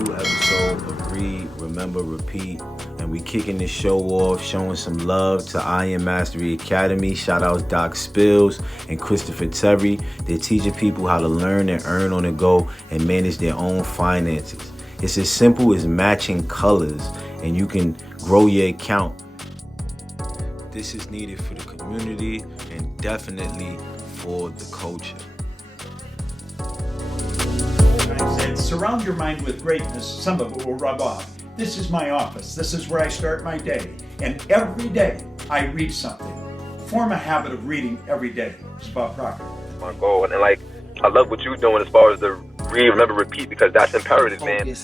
new episode of Read, Remember, Repeat. And we kicking this show off, showing some love to Iron Mastery Academy. Shout out Doc Spills and Christopher Terry. They're teaching people how to learn and earn on the go and manage their own finances. It's as simple as matching colors, and you can grow your account. This is needed for the community and definitely for the culture. I said, surround your mind with greatness. Some of it will rub off. This is my office. This is where I start my day. And every day I read something. Form a habit of reading every day. It's about Proctor. My goal. And I love what you're doing as far as the read, remember, repeat, because that's imperative, man.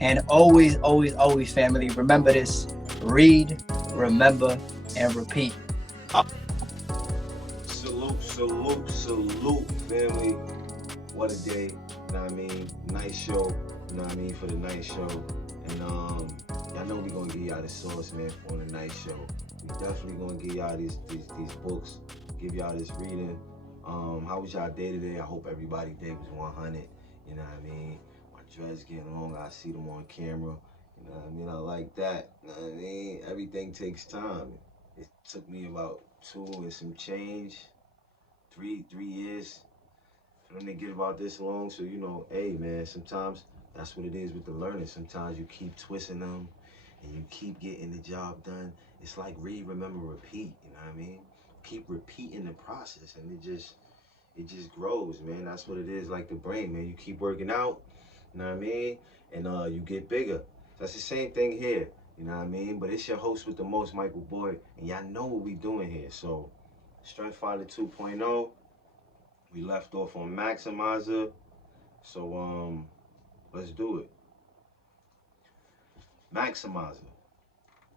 And always, always, always, family, remember this. Read, remember, and repeat. Salute, family. What a day. You know what I mean? Nice show. You know what I mean? For the night show. And y'all know we gonna give y'all the sauce, man, for the night show. We definitely gonna give y'all these books, give y'all this reading. How was y'all day today? I hope everybody's day was 100. You know what I mean? My dreads getting long. I see them on camera. You know what I mean? I like that. You know what I mean? Everything takes time. It took me about 2 and some change, 3 years for them to get about this long. So, you know, hey, man, sometimes that's what it is with the learning. Sometimes you keep twisting them and you keep getting the job done. It's like read, remember, repeat. You know what I mean? Keep repeating the process and it just grows, man. That's what it is, like the brain, man. You keep working out, you know what I mean? And you get bigger. That's the same thing here, you know what I mean? But it's your host with the most, Michael Boyd, and y'all know what we doing here. So, Strength Finder 2.0, we left off on Maximizer. So, let's do it. Maximizer.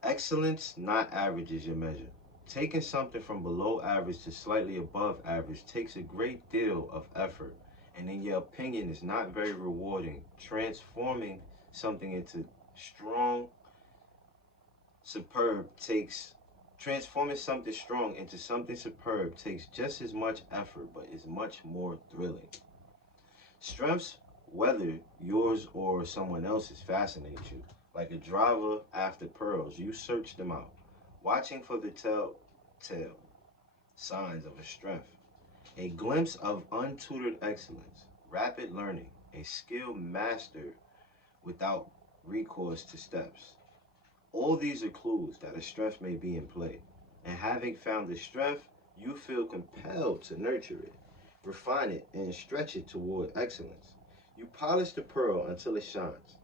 Excellence, not average, is your measure. Taking something from below average to slightly above average takes a great deal of effort, and in your opinion is not very rewarding. Transforming something into transforming something strong into something superb takes just as much effort, but is much more thrilling. Strengths, whether yours or someone else's, fascinate you. Like a driver after pearls, you search them out, watching for the telltale signs of a strength. A glimpse of untutored excellence, rapid learning, a skill mastered without recourse to steps. All these are clues that a strength may be in play. And having found the strength, you feel compelled to nurture it, refine it, and stretch it toward excellence. You polish the pearl until it shines.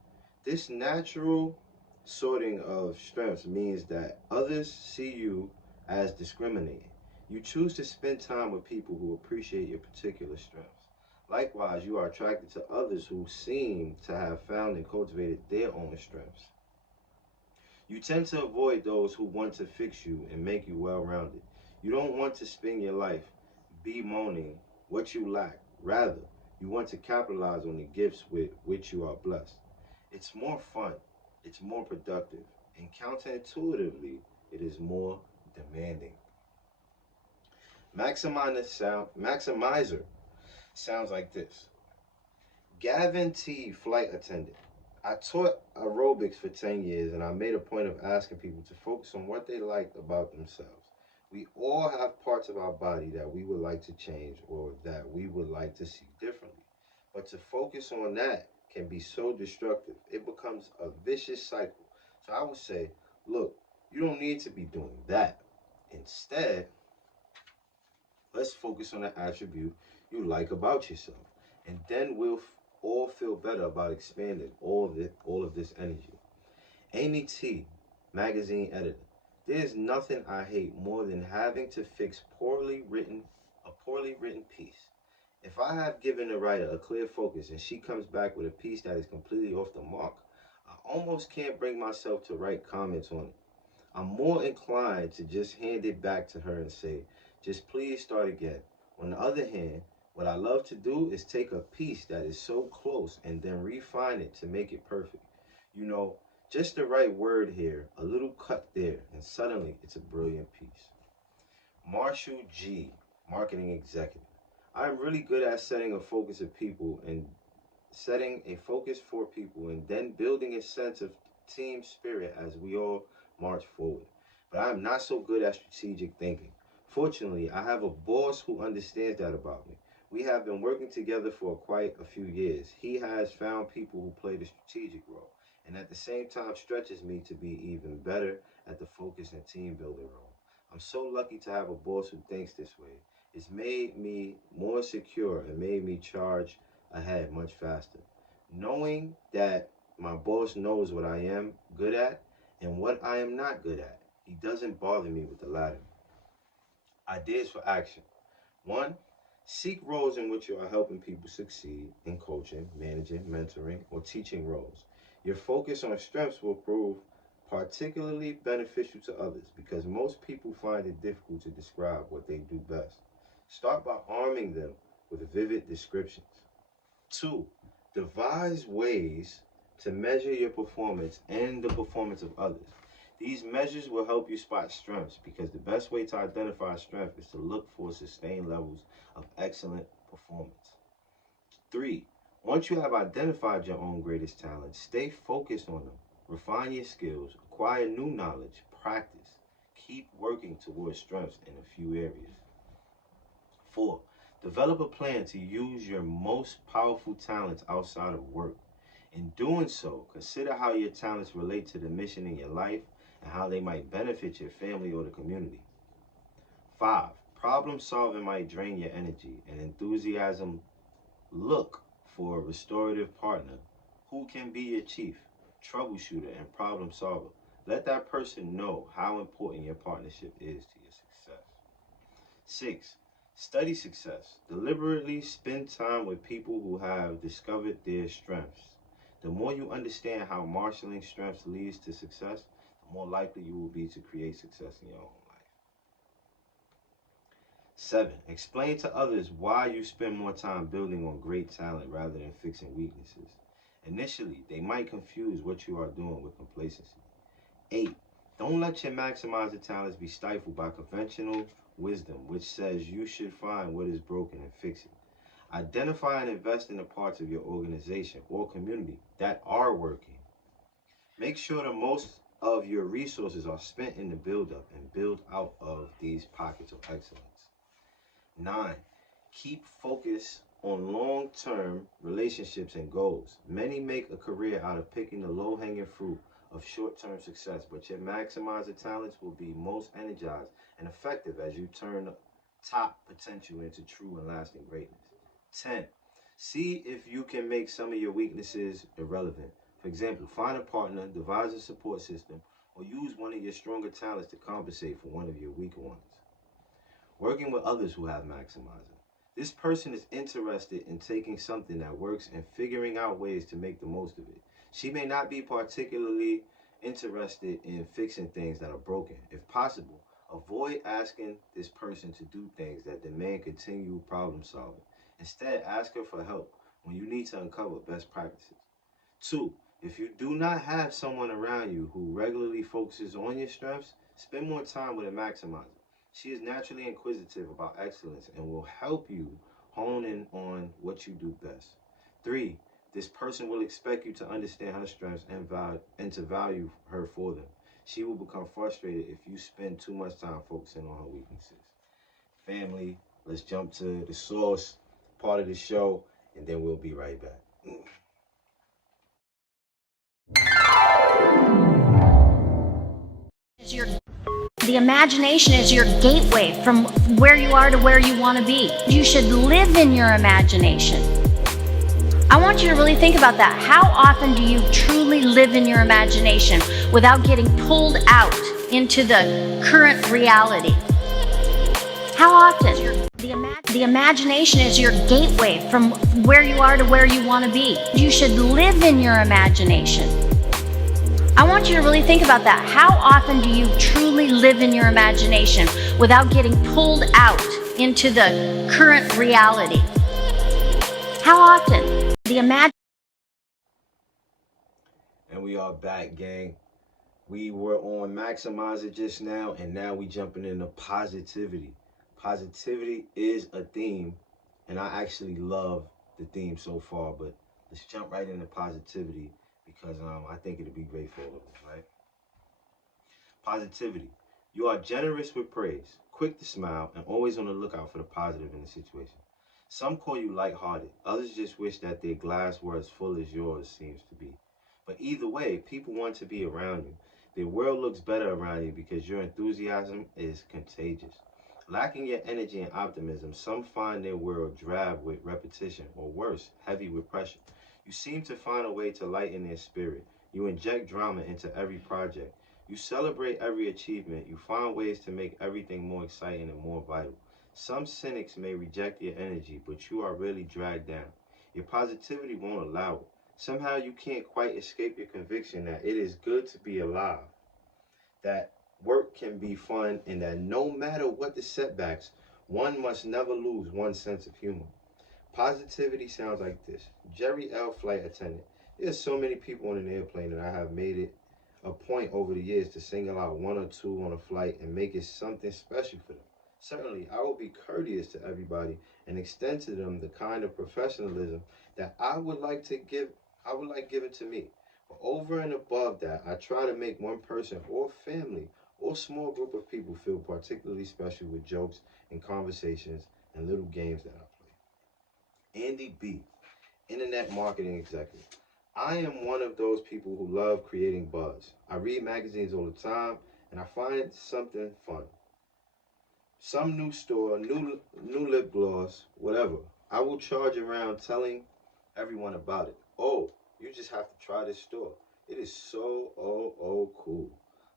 This natural sorting of strengths means that others see you as discriminating. You choose to spend time with people who appreciate your particular strengths. Likewise, you are attracted to others who seem to have found and cultivated their own strengths. You tend to avoid those who want to fix you and make you well-rounded. You don't want to spend your life bemoaning what you lack. Rather, you want to capitalize on the gifts with which you are blessed. It's more fun, it's more productive, and counterintuitively, it is more demanding. Maximizer sounds like this. Gavin T, flight attendant. I taught aerobics for 10 years, and I made a point of asking people to focus on what they liked about themselves. We all have parts of our body that we would like to change or that we would like to see differently. But to focus on that can be so destructive. It becomes a vicious cycle. So I would say, look, you don't need to be doing that. Instead, let's focus on the attribute you like about yourself. And then we'll all feel better about expanding all of this energy. Amy T, magazine editor. There's nothing I hate more than having to fix a poorly written piece. If I have given the writer a clear focus and she comes back with a piece that is completely off the mark, I almost can't bring myself to write comments on it. I'm more inclined to just hand it back to her and say, just please start again. On the other hand, what I love to do is take a piece that is so close and then refine it to make it perfect. You know, just the right word here, a little cut there, and suddenly it's a brilliant piece. Marshall G, marketing executive. I am really good at setting a focus of people and setting a focus for people, and then building a sense of team spirit as we all march forward. But I am not so good at strategic thinking. Fortunately, I have a boss who understands that about me. We have been working together for quite a few years. He has found people who play the strategic role, and at the same time stretches me to be even better at the focus and team building role. I'm so lucky to have a boss who thinks this way. It's made me more secure and made me charge ahead much faster. Knowing that my boss knows what I am good at and what I am not good at, he doesn't bother me with the latter. Ideas for action. 1. Seek roles in which you are helping people succeed in coaching, managing, mentoring, or teaching roles. Your focus on strengths will prove particularly beneficial to others because most people find it difficult to describe what they do best. Start by arming them with vivid descriptions. 2. Devise ways to measure your performance and the performance of others. These measures will help you spot strengths because the best way to identify strength is to look for sustained levels of excellent performance. 3. Once you have identified your own greatest talents, stay focused on them. Refine your skills, acquire new knowledge, practice. Keep working towards strengths in a few areas. 4. Develop a plan to use your most powerful talents outside of work. In doing so, consider how your talents relate to the mission in your life and how they might benefit your family or the community. 5. Problem solving might drain your energy and enthusiasm. Look for a restorative partner who can be your chief, troubleshooter, and problem solver. Let that person know how important your partnership is to your success. 6. Study success. Deliberately spend time with people who have discovered their strengths. The more you understand how marshaling strengths leads to success, the more likely you will be to create success in your own life. 7. Explain to others why you spend more time building on great talent rather than fixing weaknesses. Initially, they might confuse what you are doing with complacency. 8. Don't let your maximizer talents be stifled by conventional wisdom, which says you should find what is broken and fix it. Identify and invest in the parts of your organization or community that are working. Make sure that most of your resources are spent in the build-up and build out of these pockets of excellence. 9. Keep focus on long-term relationships and goals. Many make a career out of picking the low-hanging fruit of short-term success, but your maximizer talents will be most energized and effective as you turn top potential into true and lasting greatness. 10. See if you can make some of your weaknesses irrelevant. For example, find a partner, devise a support system, or use one of your stronger talents to compensate for one of your weaker ones. Working with others who have maximizer. This person is interested in taking something that works and figuring out ways to make the most of it. She may not be particularly interested in fixing things that are broken. If possible, avoid asking this person to do things that demand continual problem solving. Instead, ask her for help when you need to uncover best practices. 2. If you do not have someone around you who regularly focuses on your strengths, spend more time with a maximizer. She is naturally inquisitive about excellence and will help you hone in on what you do best. 3. This person will expect you to understand her strengths and to value her for them. She will become frustrated if you spend too much time focusing on her weaknesses. Family, let's jump to the source part of the show, and then we'll be right back. The imagination is your gateway from where you are to where you want to be. You should live in your imagination. I want you to really think about that. How often do you truly live in your imagination without getting pulled out into the current reality? How often? The imagination is your gateway from where you are to where you want to be. You should live in your imagination. I want you to really think about that. How often do you truly live in your imagination without getting pulled out into the current reality? How often? And we are back, gang. We were on maximizer just now, and now we jumping into positivity. Positivity is a theme, and I actually love the theme so far, but Let's jump right into positivity because I think it'll be great for all of us, right? Positivity. You are generous with praise, quick to smile, and always on the lookout for the positive in the situation. Some call you lighthearted. Others just wish that their glass were as full as yours seems to be. But either way, people want to be around you. Their world looks better around you because your enthusiasm is contagious. Lacking your energy and optimism, some find their world drab with repetition, or worse, heavy with pressure. You seem to find a way to lighten their spirit. You inject drama into every project. You celebrate every achievement. You find ways to make everything more exciting and more vital. Some cynics may reject your energy, but you are really dragged down. Your positivity won't allow it. Somehow you can't quite escape your conviction that it is good to be alive, that work can be fun, and that no matter what the setbacks, one must never lose one's sense of humor. Positivity sounds like this. Jerry L., flight attendant. There's so many people on an airplane that I have made it a point over the years to single out one or two on a flight and make it something special for them. Certainly, I will be courteous to everybody and extend to them the kind of professionalism that I would like given to me. But over and above that, I try to make one person or family or small group of people feel particularly special with jokes and conversations and little games that I play. Andy B., Internet Marketing Executive. I am one of those people who love creating buzz. I read magazines all the time, and I find something fun. Some new store, new lip gloss, whatever. I will charge around telling everyone about it. Oh, you just have to try this store. It is so cool.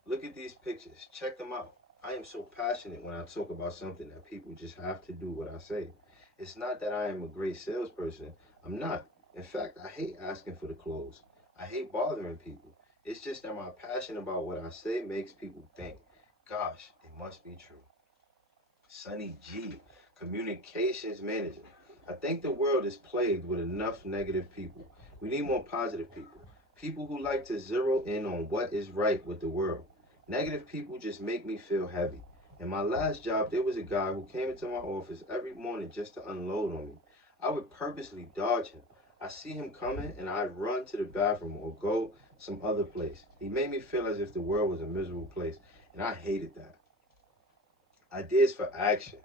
Look at these pictures. Check them out. I am so passionate when I talk about something that people just have to do what I say. It's not that I am a great salesperson. I'm not. In fact, I hate asking for the clothes. I hate bothering people. It's just that my passion about what I say makes people think, gosh, it must be true. Sonny G., Communications Manager. I think the world is plagued with enough negative people. We need more positive people. People who like to zero in on what is right with the world. Negative people just make me feel heavy. In my last job, there was a guy who came into my office every morning just to unload on me. I would purposely dodge him. I see him coming and I'd run to the bathroom or go some other place. He made me feel as if the world was a miserable place, and I hated that. Ideas for action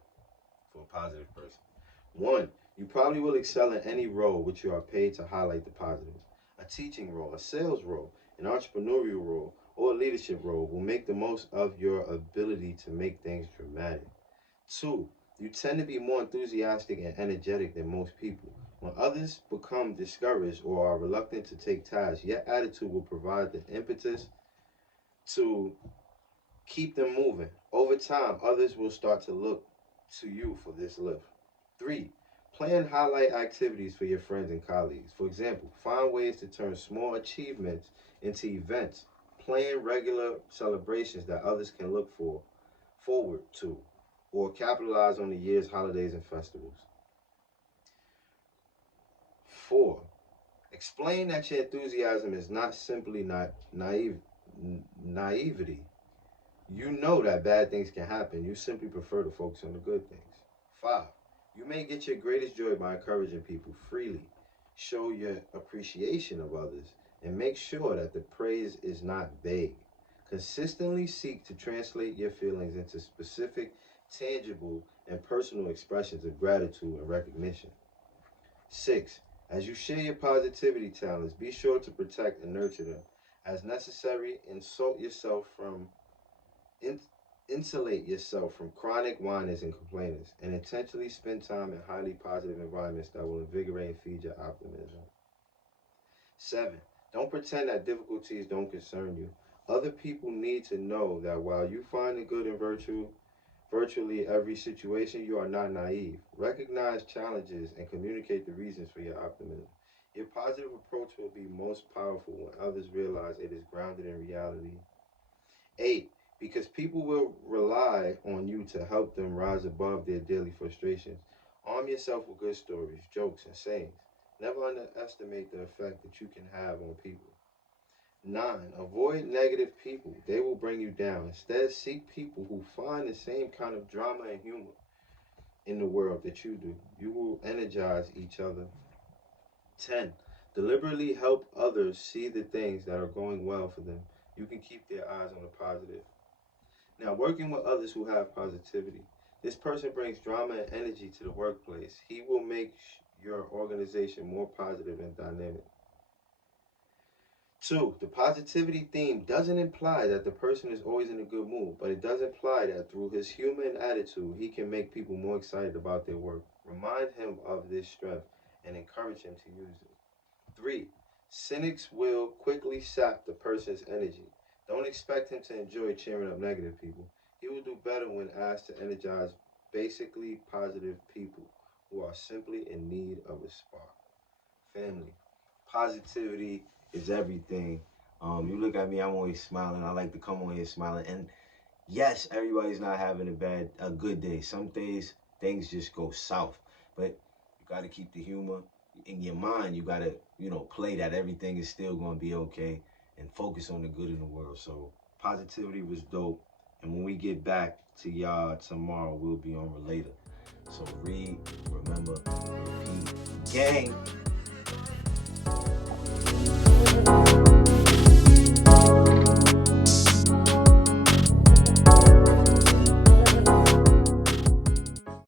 for a positive person. 1. You probably will excel in any role which you are paid to highlight the positives. A teaching role, a sales role, an entrepreneurial role, or a leadership role will make the most of your ability to make things dramatic. 2. You tend to be more enthusiastic and energetic than most people. When others become discouraged or are reluctant to take tasks, your attitude will provide the impetus to keep them moving. Over time, others will start to look to you for this lift. 3. Plan highlight activities for your friends and colleagues. For example, find ways to turn small achievements into events. Plan regular celebrations that others can look forward to, or capitalize on the year's holidays and festivals. 4. Explain that your enthusiasm is not simply naivety. You know that bad things can happen. You simply prefer to focus on the good things. 5. You may get your greatest joy by encouraging people freely. Show your appreciation of others and make sure that the praise is not vague. Consistently seek to translate your feelings into specific, tangible, and personal expressions of gratitude and recognition. 6. As you share your positivity talents, be sure to protect and nurture them. As necessary, insulate yourself from chronic whiners and complainers, and intentionally spend time in highly positive environments that will invigorate and feed your optimism. 7. Don't pretend that difficulties don't concern you. Other people need to know that while you find the good in virtually every situation, you are not naive. Recognize challenges and communicate the reasons for your optimism. Your positive approach will be most powerful when others realize it is grounded in reality. 8. Because people will rely on you to help them rise above their daily frustrations. Arm yourself with good stories, jokes, and sayings. Never underestimate the effect that you can have on people. 9. Avoid negative people. They will bring you down. Instead, seek people who find the same kind of drama and humor in the world that you do. You will energize each other. 10. Deliberately help others see the things that are going well for them. You can keep their eyes on the positive. Now, working with others who have positivity. This person brings drama and energy to the workplace. He will make your organization more positive and dynamic. 2, the positivity theme doesn't imply that the person is always in a good mood, but it does imply that through his humor and attitude, he can make people more excited about their work. Remind him of this strength and encourage him to use it. 3, cynics will quickly sap the person's energy. Don't expect him to enjoy cheering up negative people. He will do better when asked to energize basically positive people who are simply in need of a spark. Family, positivity is everything. You look at me, I'm always smiling. I like to come on here smiling. And yes, everybody's not having a good day. Some days things just go south. But you got to keep the humor in your mind. You got to, play that everything is still going to be okay and focus on the good in the world. So positivity was dope. And when we get back to y'all tomorrow, we'll be on Relator. So read, remember, repeat. Gang.